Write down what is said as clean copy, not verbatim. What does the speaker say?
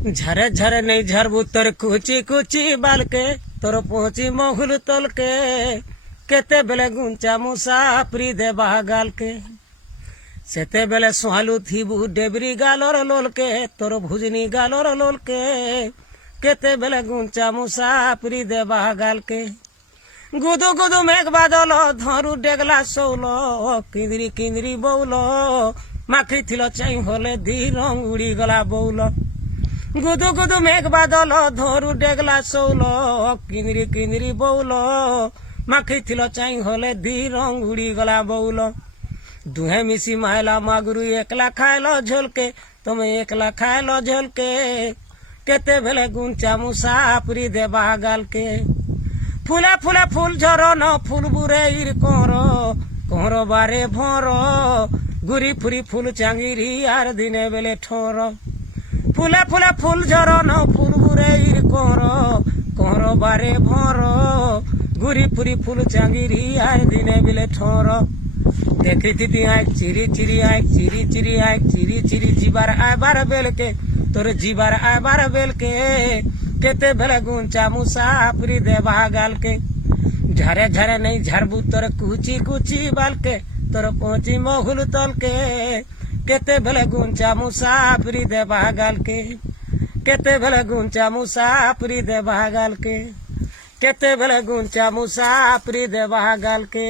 ঝরে ঝরে নেই ঝরবু তোর কুচি কুচি বালকে তোর পৌঁছি মহুল তলকে কেতে বেলে গুঞ্চা মুসাফরি দেবা গালকে সেতেবেলে সোহালু থিবু ডেবরি গালর লোলকে তোর ভুজনি গালর লোলকে কেতেবেলে গুঞ্চা মুসাফরি দেবা গালকে গুদু গুদু মেঘ বাদল ধরু ডেগলা শৌল কিন্দ্রি কিন্দ্রি বৌল মাখি থিল চাই হলে দি রং উড়ি গলা বৌল গুদু গুদু মেঘ বাদল ধরু ডেগলা শৌল কিন্দ্রি কিন্দ্রি বৌল মাখি থিল চাই হলে দি রং উড়ি গলা বৌল দুহে মিশি মাইলা মাগুরু একলা খাইল ঝোলকে তুমি একলা খাইল ঝোলকে কেতে বেলে গুঞ্চা মুসাফরি দেবা গালকে ফুলে ফুলে ফুল ঝরন ফুল বুড়ে ইর কোহর বারে ভর ঘুরি ফুরি ফুল চাঙ্গিরি আর দিনে বেলে ঠোর ফুলে ফুলে ফুল ঝরন ফুল বুড়ে ইর কোহর বারে ভর ঘুরি ফুরি ফুল চাঙ্গিরি আর দিনে বেলে ঠোর দেখি দিদি আয় চিরি চিরি আয় চিরি চিরি আয় চিরি চিরি জীবার আবার বেলকে তোর জীবার আবার বেলকে কেতে বেলে গুঞ্চা মুসাফরি দেবা গালকে ঝরে ঝরে নেই ঝরবু তোর কুচি কুচি বালকে তোর পৌঁছি মহুল তলকে কেতে বেলে গুঞ্চা মুসাফরি দেবা গালকে কেতে বেলে গুঞ্চা মুসাফরি দেবা গালকে কেতে বেলে গুঞ্চা মুসাফরি দেবা গালকে।